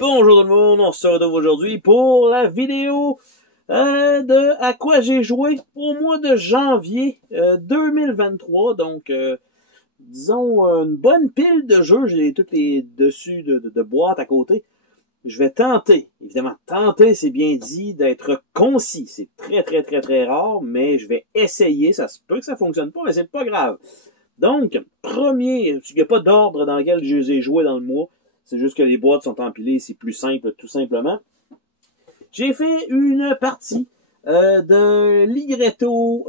Bonjour tout le monde, on se retrouve aujourd'hui pour la vidéo de à quoi j'ai joué au mois de janvier 2023. Donc, disons, une bonne pile de jeux. J'ai tous les dessus de boîtes à côté. Je vais tenter, évidemment, tenter, c'est bien dit, d'être concis. C'est très rare, mais je vais essayer. Ça se peut que ça fonctionne pas, mais c'est pas grave. Donc, premier, il n'y a pas d'ordre dans lequel je les ai joués dans le mois. C'est juste que les boîtes sont empilées, c'est plus simple, tout simplement. J'ai fait une partie de Ligretto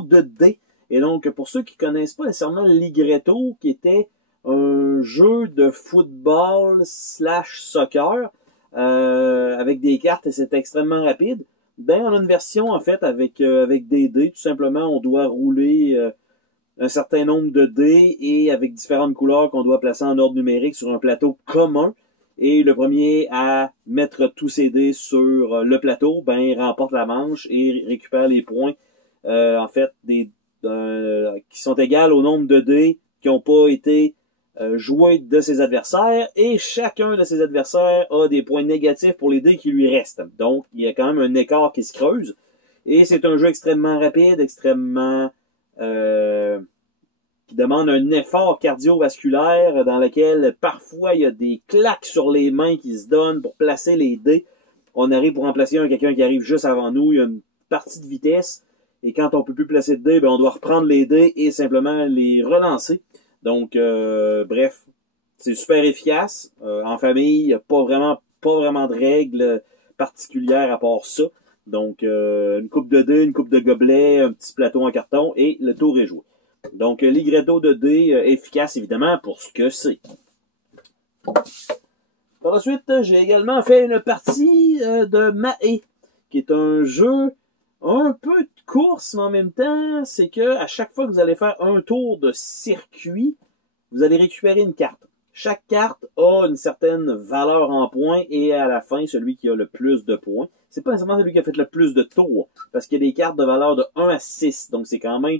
de dés. Et donc, pour ceux qui connaissent pas nécessairement Ligretto, qui était un jeu de football / soccer avec des cartes et c'était extrêmement rapide, ben on a une version en fait avec des dés. Tout simplement, on doit rouler un certain nombre de dés et avec différentes couleurs qu'on doit placer en ordre numérique sur un plateau commun. Et le premier à mettre tous ses dés sur le plateau, ben remporte la manche et récupère les points en fait qui sont égales au nombre de dés qui n'ont pas été joués de ses adversaires. Et chacun de ses adversaires a des points négatifs pour les dés qui lui restent. Donc, il y a quand même un écart qui se creuse. Et c'est un jeu extrêmement rapide, extrêmement qui demande un effort cardiovasculaire dans lequel parfois il y a des claques sur les mains qui se donnent pour placer les dés. On arrive pour remplacer quelqu'un qui arrive juste avant nous, il y a une partie de vitesse et quand on peut plus placer de dés, ben on doit reprendre les dés et simplement les relancer. Donc bref, c'est super efficace. En famille, il n'y a pas vraiment de règles particulières à part ça. Donc, une coupe de dés, une coupe de gobelets, un petit plateau en carton et le tour est joué. Donc, Ligretto de dés, efficace évidemment pour ce que c'est. Par la suite, j'ai également fait une partie de Mahé, qui est un jeu un peu de course, mais en même temps, c'est que à chaque fois que vous allez faire un tour de circuit, vous allez récupérer une carte. Chaque carte a une certaine valeur en points et à la fin, celui qui a le plus de points. C'est pas nécessairement celui qui a fait le plus de tours, parce qu'il y a des cartes de valeur de 1 à 6. Donc c'est quand même,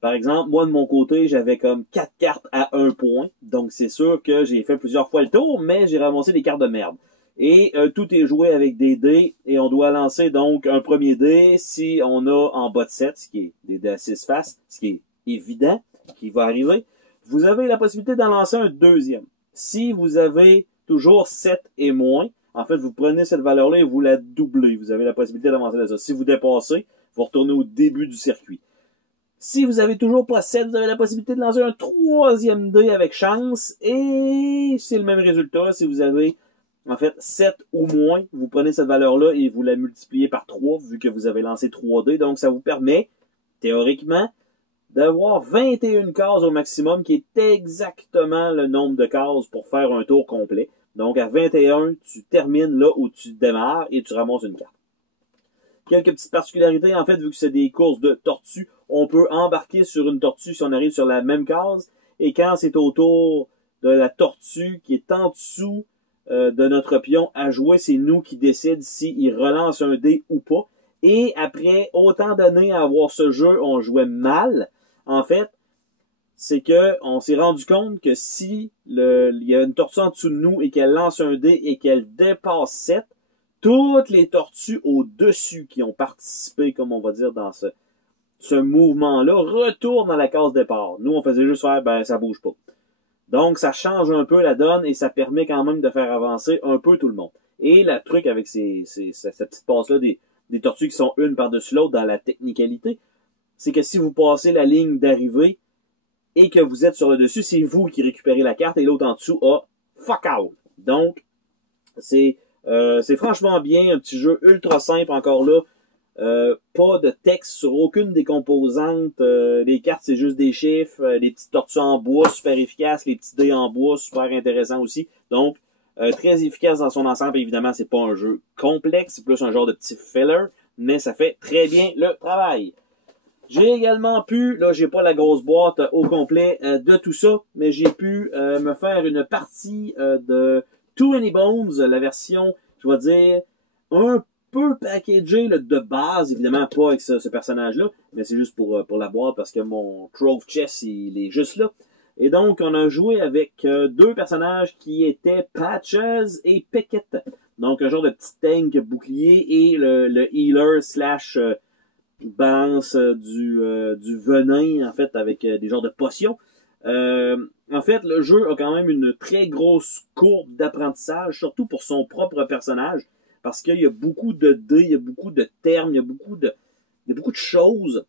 par exemple, moi de mon côté, j'avais comme 4 cartes à 1 point. Donc c'est sûr que j'ai fait plusieurs fois le tour, mais j'ai ramassé des cartes de merde. Et tout est joué avec des dés et on doit lancer donc un premier dé si on a en bas de 7, ce qui est des dés à 6 faces, ce qui est évident, qui va arriver. Vous avez la possibilité d'en lancer un deuxième. Si vous avez toujours 7 et moins, en fait, vous prenez cette valeur-là et vous la doublez. Vous avez la possibilité d'avancer là. Si vous dépassez, vous retournez au début du circuit. Si vous avez toujours pas 7, vous avez la possibilité de lancer un troisième dé avec chance. Et c'est le même résultat. Si vous avez, en fait, 7 ou moins, vous prenez cette valeur-là et vous la multipliez par 3, vu que vous avez lancé 3 dés. Donc, ça vous permet, théoriquement, d'avoir 21 cases au maximum, qui est exactement le nombre de cases pour faire un tour complet. Donc, à 21, tu termines là où tu démarres et tu ramasses une carte. Quelques petites particularités, en fait, vu que c'est des courses de tortues, on peut embarquer sur une tortue si on arrive sur la même case. Et quand c'est au tour de la tortue qui est en dessous de notre pion à jouer, c'est nous qui décide s'il relance un dé ou pas. Et après autant d'années à avoir ce jeu, on jouait mal. En fait, c'est que on s'est rendu compte que si il y a une tortue en dessous de nous et qu'elle lance un dé et qu'elle dépasse 7, toutes les tortues au-dessus qui ont participé, comme on va dire, dans ce mouvement-là, retournent à la case départ. Nous, on faisait juste faire, ben, ça bouge pas. Donc, ça change un peu la donne et ça permet quand même de faire avancer un peu tout le monde. Et le truc avec cette petite passe-là des tortues qui sont une par-dessus l'autre dans la technicalité, c'est que si vous passez la ligne d'arrivée et que vous êtes sur le dessus, c'est vous qui récupérez la carte et l'autre en dessous a fuck out. Donc, c'est franchement bien, un petit jeu ultra simple encore là. Pas de texte sur aucune des composantes. Les cartes, c'est juste des chiffres. Les petites tortues en bois, super efficaces. Les petits dés en bois, super intéressants aussi. Donc, très efficace dans son ensemble. Évidemment, c'est pas un jeu complexe, c'est plus un genre de petit filler, mais ça fait très bien le travail. J'ai également pu, là j'ai pas la grosse boîte au complet de tout ça, mais j'ai pu me faire une partie de Too Many Bones, la version, je vais dire, un peu packagée de base, évidemment pas avec ce personnage-là, mais c'est juste pour la boîte parce que mon Trove Chess, il est juste là. Et donc, on a joué avec deux personnages qui étaient Patches et Pickett. Donc, un genre de petit tank bouclier et le healer slash balance du venin, en fait, avec des genres de potions. En fait, le jeu a quand même une très grosse courbe d'apprentissage, surtout pour son propre personnage, parce qu'il y a beaucoup de dés, il y a beaucoup de termes, il y a beaucoup de choses.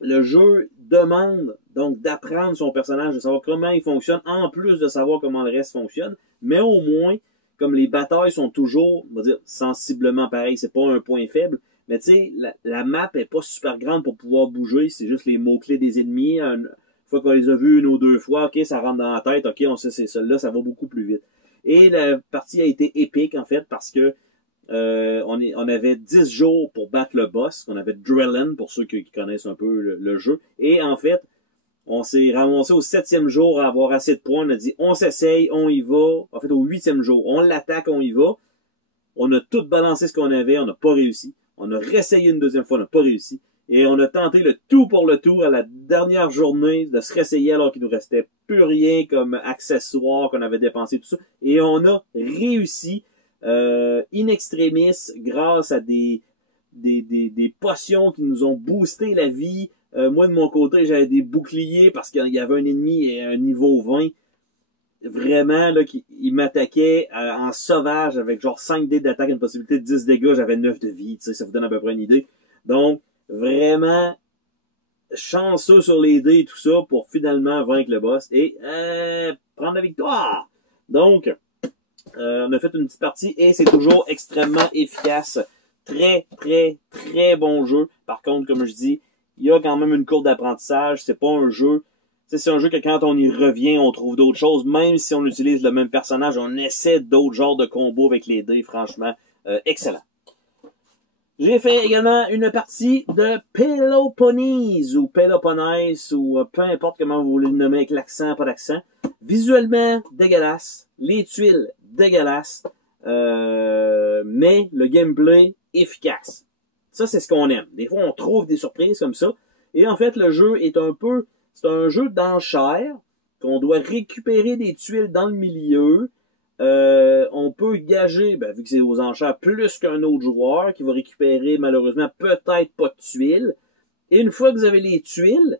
Le jeu demande donc d'apprendre son personnage, de savoir comment il fonctionne, en plus de savoir comment le reste fonctionne. Mais au moins, comme les batailles sont toujours, on va dire, sensiblement pareilles, c'est pas un point faible, mais tu sais, la map est pas super grande pour pouvoir bouger, c'est juste les mots-clés des ennemis. Une fois qu'on les a vus une ou deux fois, ok, ça rentre dans la tête, ok, on sait c'est celle-là, ça va beaucoup plus vite. Et la partie a été épique, en fait, parce que on avait 10 jours pour battre le boss, qu'on avait Drillin, pour ceux qui connaissent un peu le jeu. Et en fait, on s'est ramassé au 7e jour à avoir assez de points. On a dit, on s'essaye, on y va. En fait, au 8e jour, on l'attaque, on y va. On a tout balancé ce qu'on avait, on n'a pas réussi. On a réessayé une deuxième fois, on n'a pas réussi. Et on a tenté le tout pour le tout à la dernière journée de se réessayer alors qu'il nous restait plus rien comme accessoire qu'on avait dépensé, tout ça. Et on a réussi in extremis grâce à des potions qui nous ont boosté la vie. Moi, de mon côté, j'avais des boucliers parce qu'il y avait un ennemi à un niveau 20. Vraiment, là, il m'attaquait en sauvage avec genre 5 dés d'attaque, une possibilité de 10 dégâts. J'avais 9 de vie, tu sais, ça vous donne à peu près une idée. Donc, vraiment chanceux sur les dés et tout ça pour finalement vaincre le boss et prendre la victoire. Donc, on a fait une petite partie et c'est toujours extrêmement efficace. Très, très, très bon jeu. Par contre, comme je dis, il y a quand même une courbe d'apprentissage. C'est pas un jeu... C'est un jeu que quand on y revient, on trouve d'autres choses. Même si on utilise le même personnage, on essaie d'autres genres de combos avec les dés. Franchement, excellent. J'ai fait également une partie de Peloponnese ou Peloponnese ou peu importe comment vous voulez le nommer avec l'accent, pas d'accent. Visuellement dégueulasse, les tuiles dégueulasses, mais le gameplay efficace. Ça, c'est ce qu'on aime. Des fois, on trouve des surprises comme ça. Et en fait, le jeu est c'est un jeu d'enchères qu'on doit récupérer des tuiles dans le milieu. On peut gager, vu que c'est aux enchères, plus qu'un autre joueur qui va récupérer malheureusement peut-être pas de tuiles. Et une fois que vous avez les tuiles,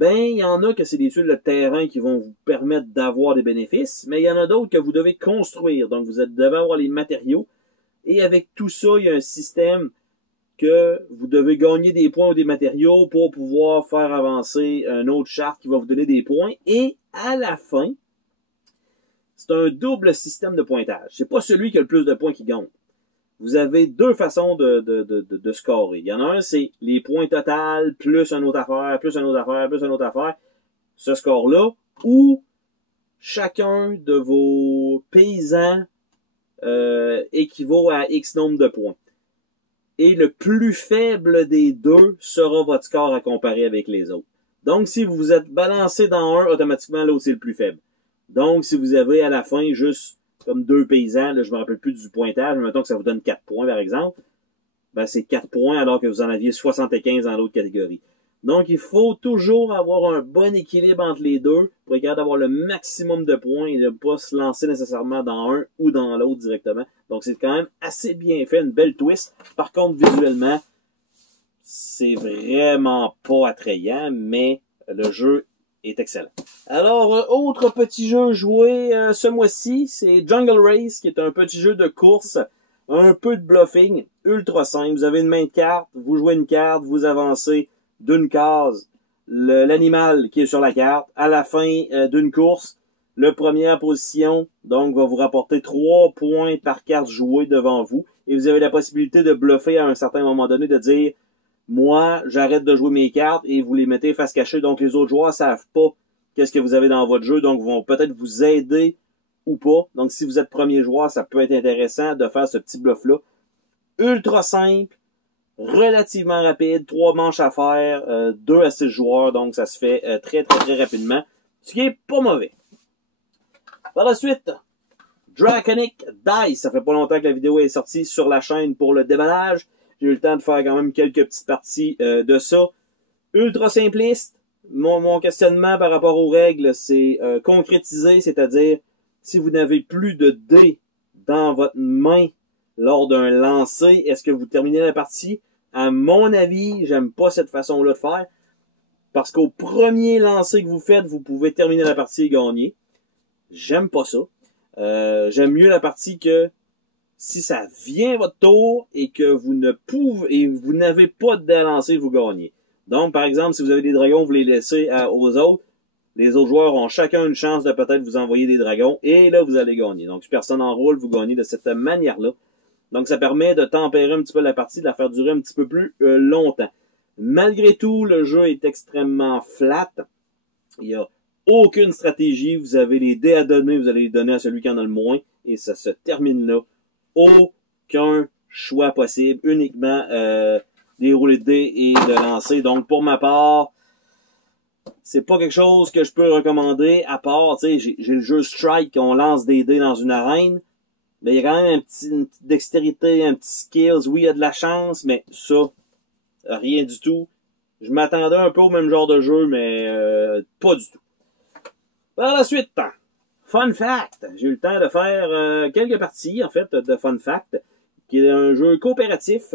il y en a que c'est des tuiles de terrain qui vont vous permettre d'avoir des bénéfices, mais il y en a d'autres que vous devez construire. Donc vous devez avoir les matériaux. Et avec tout ça, il y a un système que vous devez gagner des points ou des matériaux pour pouvoir faire avancer une autre charte qui va vous donner des points. Et à la fin, c'est un double système de pointage. C'est pas celui qui a le plus de points qui gagne. Vous avez deux façons de scorer. Il y en a un, c'est les points total, plus une autre affaire, plus une autre affaire, plus une autre affaire. Ce score-là, ou chacun de vos paysans équivaut à X nombre de points. Et le plus faible des deux sera votre score à comparer avec les autres. Donc, si vous êtes balancé dans un, automatiquement, l'autre, c'est le plus faible. Donc, si vous avez à la fin juste comme deux paysans, là, je me rappelle plus du pointage, mais mettons que ça vous donne 4 points, par exemple, c'est 4 points alors que vous en aviez 75 dans l'autre catégorie. Donc, il faut toujours avoir un bon équilibre entre les deux pour être capable d'avoir le maximum de points et ne pas se lancer nécessairement dans un ou dans l'autre directement. Donc, c'est quand même assez bien fait, une belle twist. Par contre, visuellement, c'est vraiment pas attrayant, mais le jeu est excellent. Alors, autre petit jeu joué ce mois-ci, c'est Jungle Race, qui est un petit jeu de course, un peu de bluffing, ultra simple. Vous avez une main de carte, vous jouez une carte, vous avancez d'une case l'animal qui est sur la carte. À la fin d'une course, le première position donc va vous rapporter 3 points par carte jouée devant vous. Et vous avez la possibilité de bluffer à un certain moment donné, de dire moi, j'arrête de jouer mes cartes et vous les mettez face cachée. Donc les autres joueurs savent pas qu'est-ce que vous avez dans votre jeu, donc vont peut-être vous aider ou pas. Donc si vous êtes premier joueur, ça peut être intéressant de faire ce petit bluff-là. Ultra simple, relativement rapide, 3 manches à faire, 2 à 6 joueurs, donc ça se fait très très très rapidement, ce qui est pas mauvais. Par la suite, Draconic Dice, ça fait pas longtemps que la vidéo est sortie sur la chaîne pour le déballage, j'ai eu le temps de faire quand même quelques petites parties de ça. Ultra simpliste, mon questionnement par rapport aux règles, c'est concrétiser, c'est-à-dire si vous n'avez plus de dés dans votre main lors d'un lancer, est-ce que vous terminez la partie? À mon avis, j'aime pas cette façon-là de faire, parce qu'au premier lancer que vous faites, vous pouvez terminer la partie et gagner. J'aime pas ça. J'aime mieux la partie que si ça vient votre tour et que vous n'avez pas de dés à lancer, vous gagnez. Donc, par exemple, si vous avez des dragons, vous les laissez aux autres. Les autres joueurs ont chacun une chance de peut-être vous envoyer des dragons. Et là, vous allez gagner. Donc, si personne enroule, vous gagnez de cette manière-là. Donc, ça permet de tempérer un petit peu la partie, de la faire durer un petit peu plus longtemps. Malgré tout, le jeu est extrêmement flat. Il n'y a aucune stratégie. Vous avez les dés à donner. Vous allez les donner à celui qui en a le moins. Et ça se termine là. Aucun choix possible. Uniquement dérouler de dés et de lancer. Donc, pour ma part, c'est pas quelque chose que je peux recommander, à part, tu sais, j'ai le jeu Strike, on lance des dés dans une arène, mais il y a quand même une petite dextérité, un petit skills, oui, il y a de la chance, mais ça, rien du tout. Je m'attendais un peu au même genre de jeu, mais pas du tout. Par la suite, Fun Fact, j'ai eu le temps de faire quelques parties, en fait, de Fun Fact, qui est un jeu coopératif,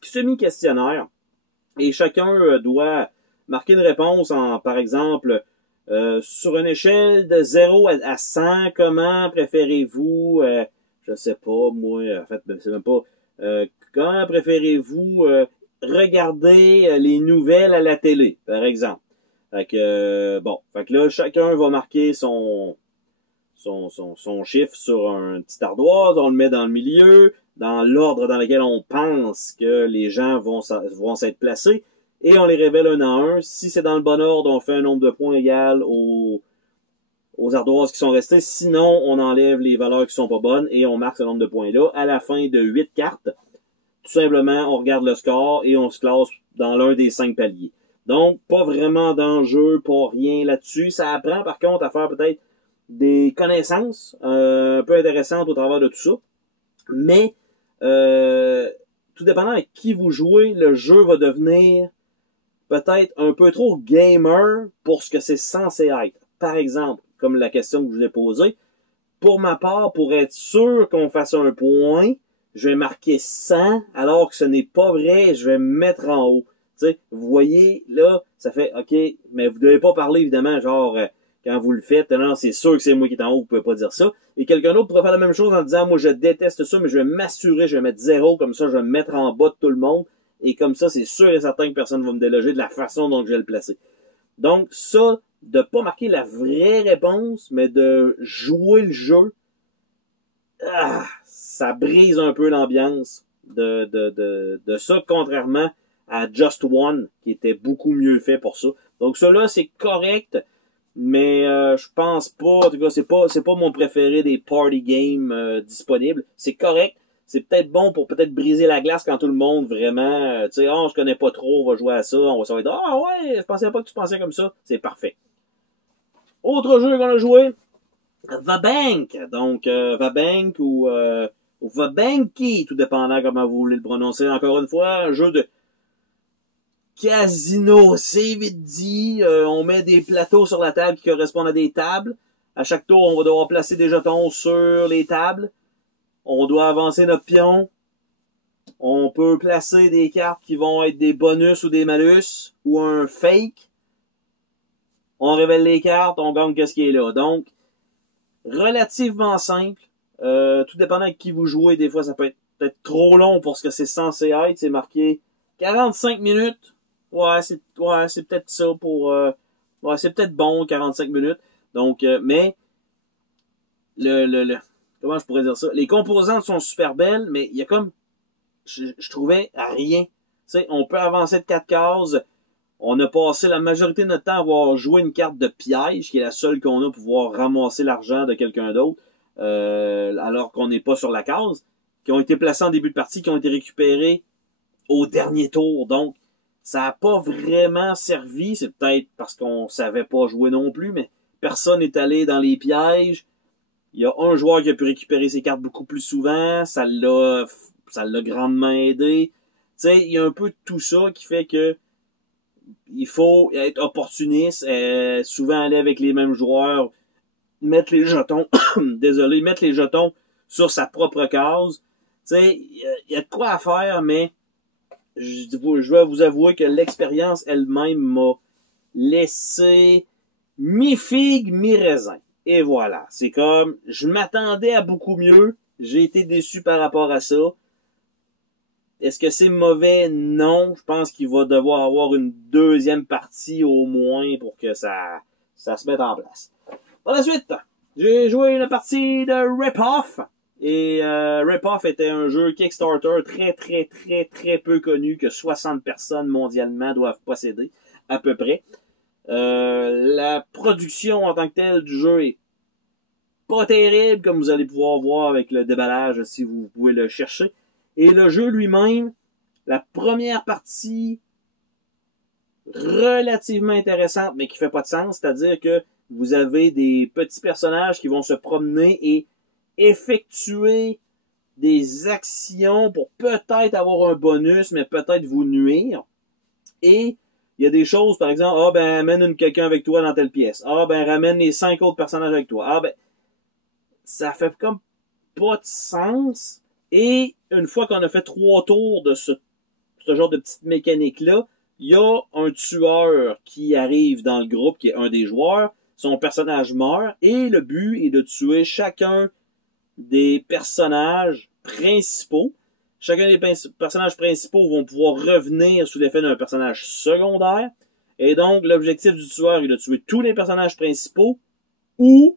semi-questionnaire, et chacun doit marquer une réponse en, par exemple, sur une échelle de 0 à 100, comment préférez-vous, je sais pas, moi, en fait, c'est même pas, comment préférez-vous regarder les nouvelles à la télé, par exemple. Fait que, bon, fait que là, chacun va marquer son chiffre sur un petit ardoise, on le met dans le milieu, dans l'ordre dans lequel on pense que les gens vont s'être placés, et on les révèle un à un. Si c'est dans le bon ordre, on fait un nombre de points égal aux ardoises qui sont restées. Sinon, on enlève les valeurs qui sont pas bonnes et on marque ce nombre de points-là. À la fin de 8 cartes, tout simplement, on regarde le score et on se classe dans l'un des 5 paliers. Donc, pas vraiment d'enjeu, pas rien là-dessus. Ça apprend, par contre, à faire peut-être des connaissances un peu intéressantes au travers de tout ça. Mais, tout dépendant avec qui vous jouez, le jeu va devenir peut-être un peu trop gamer pour ce que c'est censé être. Par exemple, comme la question que je vous ai posée, pour ma part, pour être sûr qu'on fasse un point, je vais marquer 100, alors que ce n'est pas vrai, je vais me mettre en haut. T'sais, vous voyez, là, ça fait, OK, mais vous devez pas parler, évidemment, genre, quand vous le faites, non, c'est sûr que c'est moi qui est en haut, vous pouvez pas dire ça. Et quelqu'un d'autre pourrait faire la même chose en disant, moi, je déteste ça, mais je vais m'assurer, je vais mettre 0, comme ça, je vais me mettre en bas de tout le monde. Et comme ça, c'est sûr et certain que personne ne va me déloger de la façon dont je vais le placer. Donc, ça, de pas marquer la vraie réponse, mais de jouer le jeu, ça brise un peu l'ambiance de ça, contrairement à Just One, qui était beaucoup mieux fait pour ça. Donc, ça là, c'est correct, mais je pense pas, en tout cas, c'est pas mon préféré des party games disponibles. C'est correct. C'est peut-être bon pour peut-être briser la glace quand tout le monde vraiment, tu sais, je connais pas trop, on va jouer à ça, on va savoir, ouais, je pensais pas que tu pensais comme ça. C'est parfait. Autre jeu qu'on a joué, The Bank. Donc, The Bank ou The Banky, tout dépendant comment vous voulez le prononcer. Encore une fois, un jeu de casino, c'est vite dit. On met des plateaux sur la table qui correspondent à des tables. À chaque tour, on va devoir placer des jetons sur les tables. On doit avancer notre pion. On peut placer des cartes qui vont être des bonus ou des malus ou un fake. On révèle les cartes, on gagne qu'est-ce qui est là. Donc, relativement simple. Tout dépendant de qui vous jouez, des fois ça peut être peut-être trop long pour ce que c'est censé être. C'est marqué 45 minutes. Ouais, c'est peut-être ça pour... ouais, c'est peut-être bon, 45 minutes. Donc, mais comment je pourrais dire ça? Les composantes sont super belles, mais il y a comme... Je trouvais rien. Tu sais, on peut avancer de 4 cases. On a passé la majorité de notre temps à avoir joué une carte de piège, qui est la seule qu'on a pour pouvoir ramasser l'argent de quelqu'un d'autre, alors qu'on n'est pas sur la case, qui ont été placés en début de partie, qui ont été récupérés au dernier tour. Donc, ça n'a pas vraiment servi. C'est peut-être parce qu'on savait pas jouer non plus, mais personne n'est allé dans les pièges. Il y a un joueur qui a pu récupérer ses cartes beaucoup plus souvent. Ça l'a grandement aidé. Tu sais, il y a un peu tout ça qui fait que il faut être opportuniste, souvent aller avec les mêmes joueurs, mettre les jetons, désolé, mettre les jetons sur sa propre case. Tu sais, il y a de quoi à faire, mais je dois vous avouer que l'expérience elle-même m'a laissé mi-figue, mi-raisin. Et voilà, c'est comme, je m'attendais à beaucoup mieux, j'ai été déçu par rapport à ça. Est-ce que c'est mauvais? Non. Je pense qu'il va devoir avoir une deuxième partie au moins pour que ça se mette en place. Par la suite, j'ai joué une partie de Rip-Off. Et Rip-Off était un jeu Kickstarter très peu connu que 60 personnes mondialement doivent posséder, à peu près. La production en tant que telle du jeu est pas terrible, comme vous allez pouvoir voir avec le déballage si vous pouvez le chercher. Et le jeu lui-même, la première partie relativement intéressante, mais qui fait pas de sens, c'est-à-dire que vous avez des petits personnages qui vont se promener et effectuer des actions pour peut-être avoir un bonus, mais peut-être vous nuire. Et il y a des choses, par exemple, ah ben amène quelqu'un avec toi dans telle pièce. Ah ben ramène les 5 autres personnages avec toi. Ah ben ça fait comme pas de sens. Et une fois qu'on a fait 3 tours de ce genre de petite mécanique-là, il y a un tueur qui arrive dans le groupe, qui est un des joueurs. Son personnage meurt et le but est de tuer chacun des personnages principaux. Chacun des personnages principaux vont pouvoir revenir sous l'effet d'un personnage secondaire. Et donc, l'objectif du tueur est de tuer tous les personnages principaux ou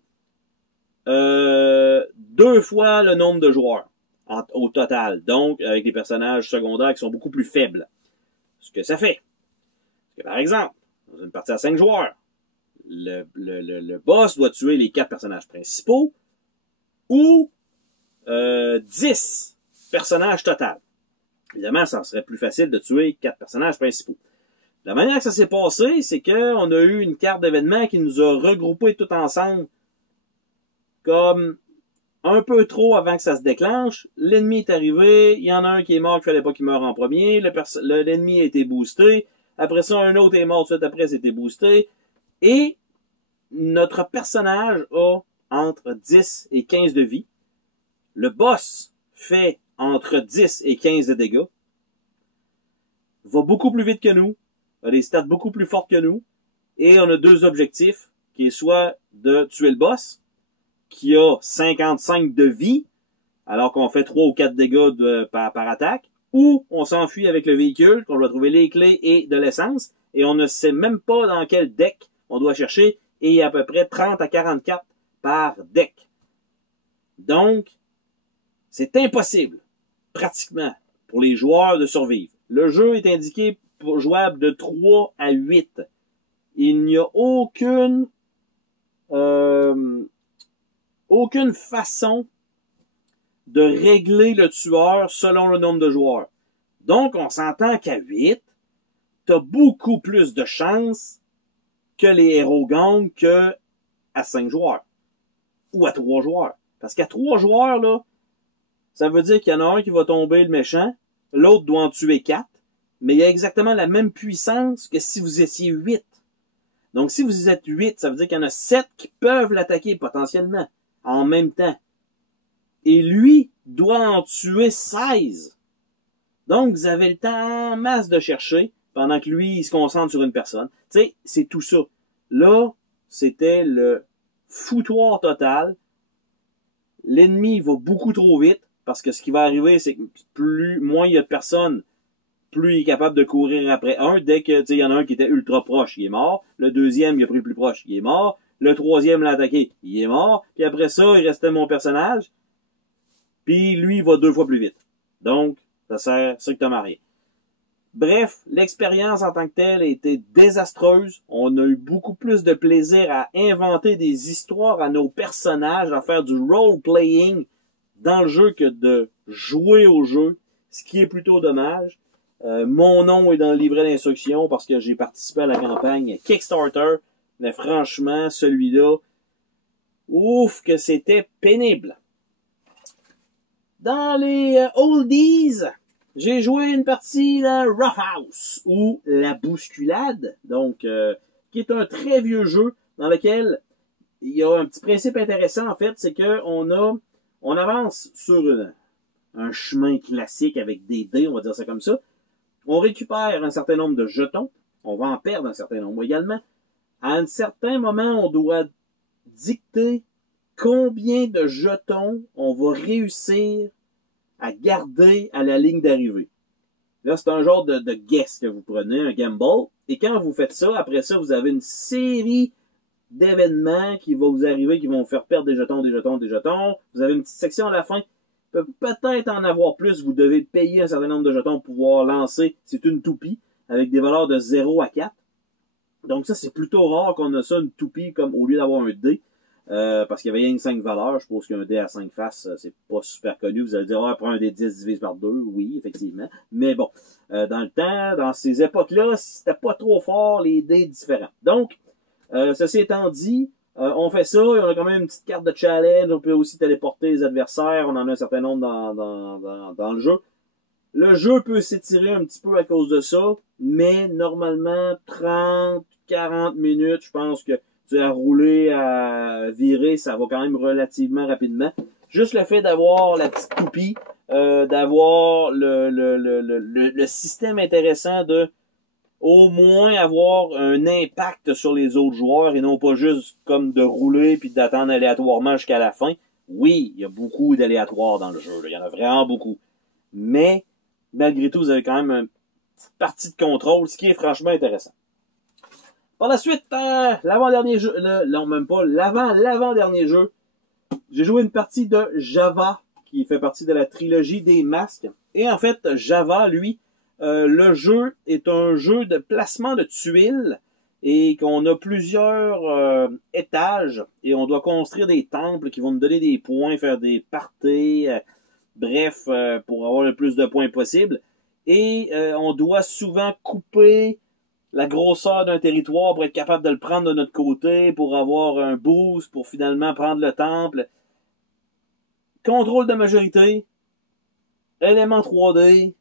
2 fois le nombre de joueurs au total. Donc, avec des personnages secondaires qui sont beaucoup plus faibles. Ce que ça fait. Parce que, par exemple, dans une partie à 5 joueurs, le boss doit tuer les 4 personnages principaux ou 10 personnages total. Évidemment, ça serait plus facile de tuer 4 personnages principaux. La manière que ça s'est passé, c'est qu'on a eu une carte d'événement qui nous a regroupés tout ensemble comme un peu trop avant que ça se déclenche. L'ennemi est arrivé, il y en a un qui est mort qu'il fallait pas qu'il meure en premier, l'ennemi a été boosté, après ça, un autre est mort tout de suite après, c'était boosté, et notre personnage a entre 10 et 15 de vie. Le boss fait entre 10 et 15 de dégâts, va beaucoup plus vite que nous, a des stats beaucoup plus fortes que nous, et on a 2 objectifs, qui est soit de tuer le boss, qui a 55 de vie, alors qu'on fait 3 ou 4 dégâts par attaque, ou on s'enfuit avec le véhicule, qu'on doit trouver les clés et de l'essence, et on ne sait même pas dans quel deck on doit chercher, et il y a à peu près 30 à 44 par deck. Donc, c'est impossible, pratiquement, pour les joueurs de survivre. Le jeu est indiqué pour jouable de 3 à 8. Il n'y a aucune façon de régler le tueur selon le nombre de joueurs. Donc, on s'entend qu'à 8, t'as beaucoup plus de chances que les héros gagnent que à 5 joueurs. Ou à 3 joueurs. Parce qu'à 3 joueurs, là, ça veut dire qu'il y en a un qui va tomber le méchant, l'autre doit en tuer 4, mais il y a exactement la même puissance que si vous étiez 8. Donc, si vous êtes 8, ça veut dire qu'il y en a 7 qui peuvent l'attaquer potentiellement en même temps. Et lui doit en tuer 16. Donc, vous avez le temps en masse de chercher pendant que lui, il se concentre sur une personne. Tu sais, c'est tout ça. Là, c'était le foutoir total. L'ennemi va beaucoup trop vite parce que ce qui va arriver, c'est que moins il y a de personnes, plus il est capable de courir après un. Dès que, tu sais, il y en a un qui était ultra proche, il est mort. Le deuxième, il a pris le plus proche, il est mort. Le troisième l'a attaqué, il est mort. Puis après ça, il restait mon personnage. Puis lui, il va 2 fois plus vite. Donc, ça sert strictement à rien. Bref, l'expérience en tant que telle a été désastreuse. On a eu beaucoup plus de plaisir à inventer des histoires à nos personnages, à faire du role-playing dans le jeu que de jouer au jeu, ce qui est plutôt dommage. Mon nom est dans le livret d'instruction parce que j'ai participé à la campagne Kickstarter, mais franchement, celui-là, ouf, que c'était pénible. Dans les oldies, j'ai joué une partie de Roughhouse, ou La Bousculade, donc qui est un très vieux jeu dans lequel il y a un petit principe intéressant, en fait, c'est que on avance sur un chemin classique avec des dés, on va dire ça comme ça. On récupère un certain nombre de jetons, on va en perdre un certain nombre également. À un certain moment, on doit dicter combien de jetons on va réussir à garder à la ligne d'arrivée. Là, c'est un genre de guess que vous prenez, un gamble. Et quand vous faites ça, après ça, vous avez une série d'événements qui vont vous arriver, qui vont vous faire perdre des jetons, des jetons, des jetons. Vous avez une petite section à la fin. Peut-être en avoir plus. Vous devez payer un certain nombre de jetons pour pouvoir lancer. C'est une toupie avec des valeurs de 0 à 4. Donc ça, c'est plutôt rare qu'on a ça, une toupie, comme au lieu d'avoir un dé. Parce qu'il y avait rien que 5 valeurs. Je suppose qu'un dé à 5 faces, c'est pas super connu. Vous allez dire, prends un dé 10 divisé par 2. Oui, effectivement. Mais bon, dans le temps, dans ces époques-là, c'était pas trop fort les dés différents. Donc, ceci étant dit, on fait ça, on a quand même une petite carte de challenge, on peut aussi téléporter les adversaires, on en a un certain nombre dans le jeu. Le jeu peut s'étirer un petit peu à cause de ça, mais normalement 30-40 minutes, je pense que tu as roulé à virer, ça va quand même relativement rapidement. Juste le fait d'avoir la petite toupie, d'avoir le système intéressant de au moins avoir un impact sur les autres joueurs et non pas juste comme de rouler puis d'attendre aléatoirement jusqu'à la fin. Oui, il y a beaucoup d'aléatoires dans le jeu, là. Il y en a vraiment beaucoup. Mais, malgré tout, vous avez quand même une petite partie de contrôle, ce qui est franchement intéressant. Par la suite, l'avant-dernier jeu, non même pas, l'avant-dernier jeu, j'ai joué une partie de Java, qui fait partie de la trilogie des masques. Et en fait, Java, lui, le jeu est un jeu de placement de tuiles et qu'on a plusieurs étages et on doit construire des temples qui vont nous donner des points, faire des parties, bref, pour avoir le plus de points possible. Et on doit souvent couper la grosseur d'un territoire pour être capable de le prendre de notre côté, pour avoir un boost, pour finalement prendre le temple. Contrôle de majorité, éléments 3D,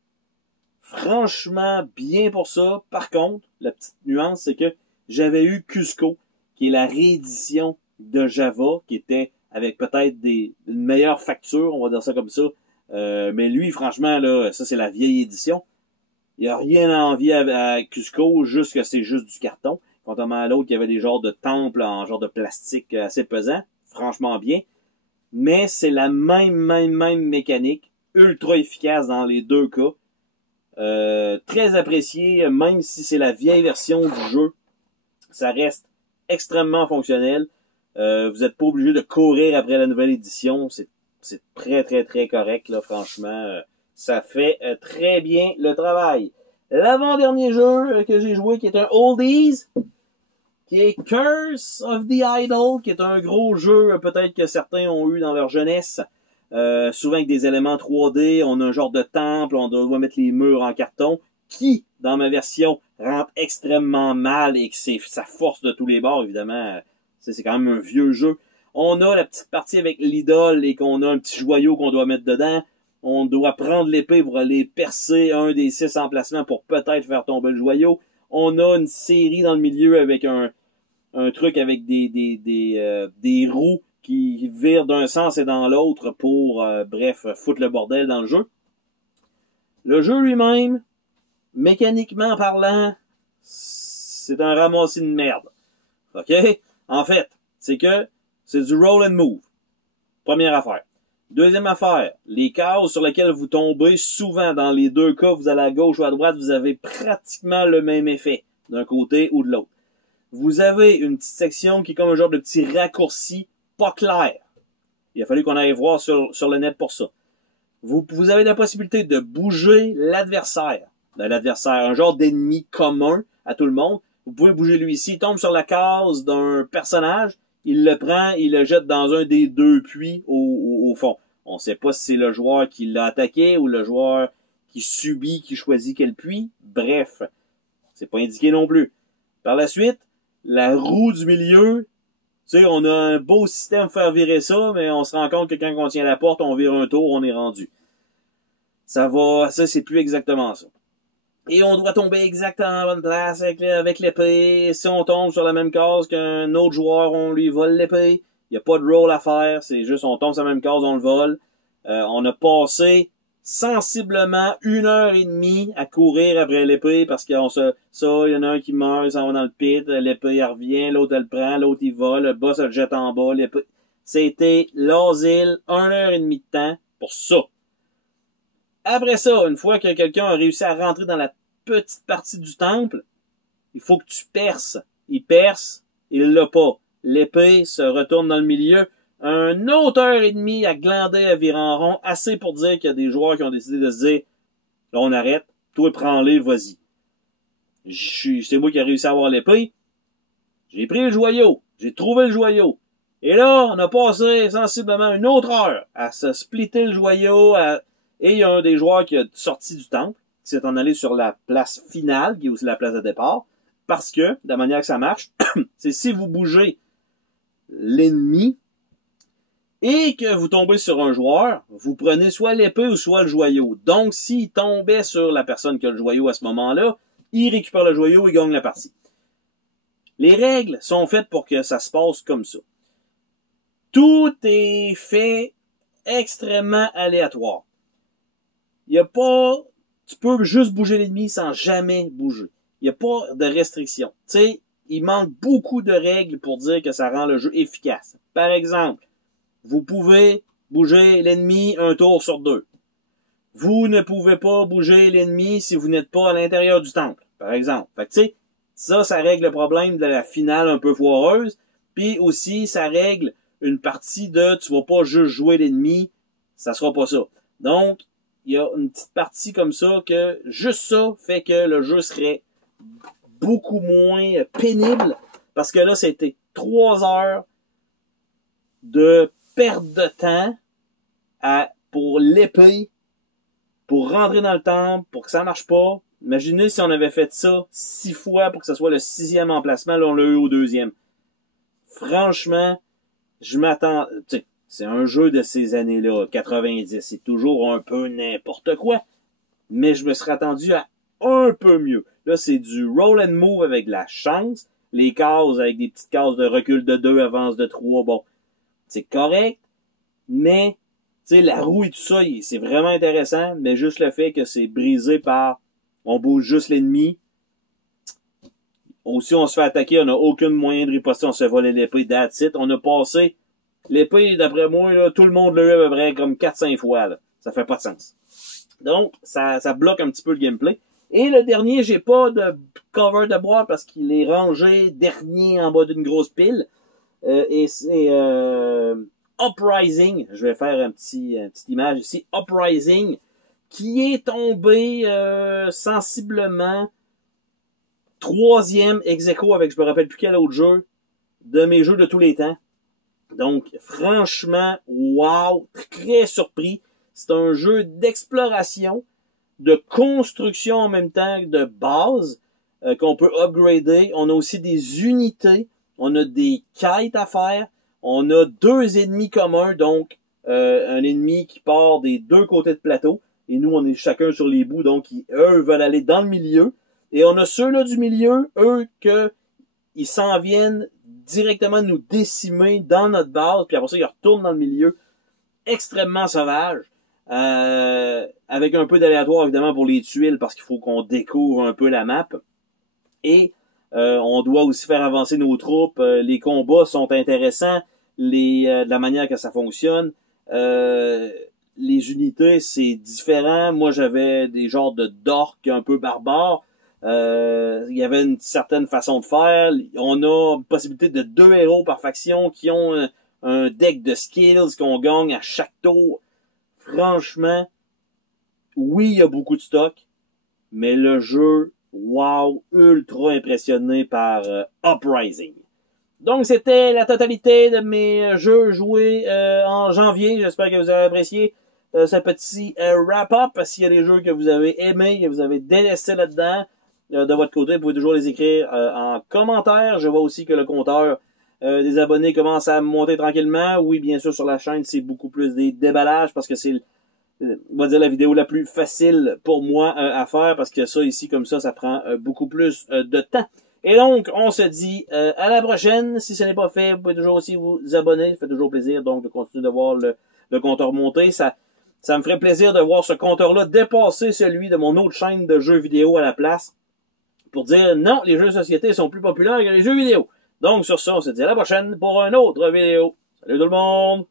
franchement bien pour ça. Par contre, la petite nuance, c'est que j'avais eu Cusco, qui est la réédition de Java, qui était avec peut-être une meilleure facture, on va dire ça comme ça. Mais lui, franchement, là, ça c'est la vieille édition. Il n'y a rien à envier à Cusco, juste que c'est juste du carton. Contrairement à l'autre, qui avait des genres de temples en genre de plastique assez pesant. Franchement bien. Mais c'est la même mécanique. Ultra efficace dans les deux cas. Très apprécié, même si c'est la vieille version du jeu. Ça reste extrêmement fonctionnel. Vous n'êtes pas obligé de courir après la nouvelle édition. C'est très correct, là, franchement. Ça fait très bien le travail. L'avant-dernier jeu que j'ai joué, qui est un oldies, qui est Curse of the Idol, qui est un gros jeu, peut-être que certains ont eu dans leur jeunesse. Souvent avec des éléments 3D, on a un genre de temple, on doit mettre les murs en carton, qui, dans ma version, rentre extrêmement mal et que c'est sa force de tous les bords, évidemment. C'est quand même un vieux jeu. On a la petite partie avec l'idole et qu'on a un petit joyau qu'on doit mettre dedans. On doit prendre l'épée pour aller percer un des 6 emplacements pour peut-être faire tomber le joyau. On a une série dans le milieu avec un truc avec des roues qui virent d'un sens et dans l'autre pour, bref, foutre le bordel dans le jeu. Le jeu lui-même, mécaniquement parlant, c'est un ramassis de merde. OK? En fait, c'est que c'est du roll and move. Première affaire. Deuxième affaire, les cases sur lesquelles vous tombez, souvent dans les deux cas, vous allez à gauche ou à droite, vous avez pratiquement le même effet, d'un côté ou de l'autre. Vous avez une petite section qui est comme un genre de petit raccourci pas clair. Il a fallu qu'on aille voir sur le net pour ça. Vous avez la possibilité de bouger l'adversaire. Un genre d'ennemi commun à tout le monde. Vous pouvez bouger lui ici, il tombe sur la case d'un personnage, il le prend, il le jette dans un des deux puits au fond. On ne sait pas si c'est le joueur qui l'a attaqué ou le joueur qui choisit quel puits. Bref, c'est pas indiqué non plus. Par la suite, la roue du milieu, tu sais, on a un beau système pour faire virer ça, mais on se rend compte que quand on tient la porte, on vire un tour, on est rendu. ça c'est plus exactement ça. Et on doit tomber exactement à la bonne place avec l'épée. Si on tombe sur la même case qu'un autre joueur, on lui vole l'épée. Il n'y a pas de roll à faire, c'est juste on tombe sur la même case, on le vole. On a passé sensiblement 1h30 à courir après l'épée parce qu'il y en a un qui meurt, il s'en va dans le pit, l'épée elle revient, l'autre elle prend, l'autre il vole, le boss elle le jette en bas, l'épée. C'était l'asile, 1h30 de temps pour ça. Après ça, une fois que quelqu'un a réussi à rentrer dans la petite partie du temple, il faut que tu perces. Il perce, il l'a pas. L'épée se retourne dans le milieu. Un autre heure et demie à glander à virer en rond, assez pour dire qu'il y a des joueurs qui ont décidé de se dire, là on arrête, toi prends-les, vas-y. C'est moi qui ai réussi à avoir l'épée. J'ai pris le joyau, j'ai trouvé le joyau. Et là, on a passé sensiblement une autre heure à se splitter le joyau, et il y a un des joueurs qui a sorti du temple, qui s'est en allé sur la place finale, qui est aussi la place de départ, parce que, de la manière que ça marche, c'est si vous bougez l'ennemi, et que vous tombez sur un joueur, vous prenez soit l'épée ou soit le joyau. Donc, s'il tombait sur la personne qui a le joyau à ce moment-là, il récupère le joyau et gagne la partie. Les règles sont faites pour que ça se passe comme ça. Tout est fait extrêmement aléatoire. Il y a pas, tu peux juste bouger l'ennemi sans jamais bouger. Il n'y a pas de restriction. Tu sais, il manque beaucoup de règles pour dire que ça rend le jeu efficace. Par exemple, vous pouvez bouger l'ennemi un tour sur 2. Vous ne pouvez pas bouger l'ennemi si vous n'êtes pas à l'intérieur du temple, par exemple. Fait que tu sais, ça règle le problème de la finale un peu foireuse. Puis aussi, ça règle une partie de tu vas pas juste jouer l'ennemi, ça sera pas ça. Donc, il y a une petite partie comme ça que juste ça fait que le jeu serait beaucoup moins pénible parce que là, c'était 3 heures de perte de temps pour l'épée, pour rentrer dans le temple, pour que ça marche pas. Imaginez si on avait fait ça 6 fois pour que ce soit le 6e emplacement, là on l'a eu au 2e. Franchement, je m'attends, tu sais, c'est un jeu de ces années-là, 90, c'est toujours un peu n'importe quoi, mais je me serais attendu à un peu mieux. Là, c'est du roll and move avec de la chance, les cases avec des petites cases de recul de 2, avance de 3, bon, c'est correct, mais, tu sais, la roue et tout ça, c'est vraiment intéressant, mais juste le fait que c'est brisé par, on bouge juste l'ennemi. Aussi, on se fait attaquer, on n'a aucun moyen de riposter, on se fait voler l'épée, that's it. On a passé l'épée, d'après moi, là, tout le monde l'a eu à peu près comme 4-5 fois, là. Ça fait pas de sens. Donc, ça bloque un petit peu le gameplay. Et le dernier, j'ai pas de cover de boîte parce qu'il est rangé dernier en bas d'une grosse pile. Et c'est Uprising. Je vais faire une petite image ici. Uprising, qui est tombé sensiblement 3e ex-aequo avec je me rappelle plus quel autre jeu de mes jeux de tous les temps. Donc, franchement, wow, très surpris. C'est un jeu d'exploration, de construction en même temps de base qu'on peut upgrader. On a aussi des unités, on a des quêtes à faire, on a 2 ennemis communs, donc un ennemi qui part des 2 côtés de plateau, et nous on est chacun sur les bouts, donc eux veulent aller dans le milieu. Et on a ceux-là du milieu, eux, ils s'en viennent directement nous décimer dans notre base, puis après ça, ils retournent dans le milieu. Extrêmement sauvage. Avec un peu d'aléatoire, évidemment, pour les tuiles, parce qu'il faut qu'on découvre un peu la map. Et on doit aussi faire avancer nos troupes. Les combats sont intéressants. De la manière que ça fonctionne. Les unités, c'est différent. Moi, j'avais des genres de dorks un peu barbares. Il y avait une certaine façon de faire. On a une possibilité de 2 héros par faction qui ont un deck de skills qu'on gagne à chaque tour. Franchement, oui, il y a beaucoup de stock, mais le jeu, wow, ultra impressionné par Uprising. Donc, c'était la totalité de mes jeux joués en janvier. J'espère que vous avez apprécié ce petit wrap-up. S'il y a des jeux que vous avez aimés, que vous avez délaissés là-dedans, de votre côté, vous pouvez toujours les écrire en commentaire. Je vois aussi que le compteur des abonnés commence à monter tranquillement. Oui, bien sûr, sur la chaîne, c'est beaucoup plus des déballages parce que c'est on va dire la vidéo la plus facile pour moi à faire, parce que ça, ici, comme ça prend beaucoup plus de temps. Et donc, on se dit à la prochaine. Si ce n'est pas fait, vous pouvez toujours aussi vous abonner. Ça fait toujours plaisir, donc, de continuer de voir le compteur monter. Ça me ferait plaisir de voir ce compteur-là dépasser celui de mon autre chaîne de jeux vidéo à la place, pour dire non, les jeux de société sont plus populaires que les jeux vidéo. Donc, sur ça, on se dit à la prochaine pour une autre vidéo. Salut tout le monde!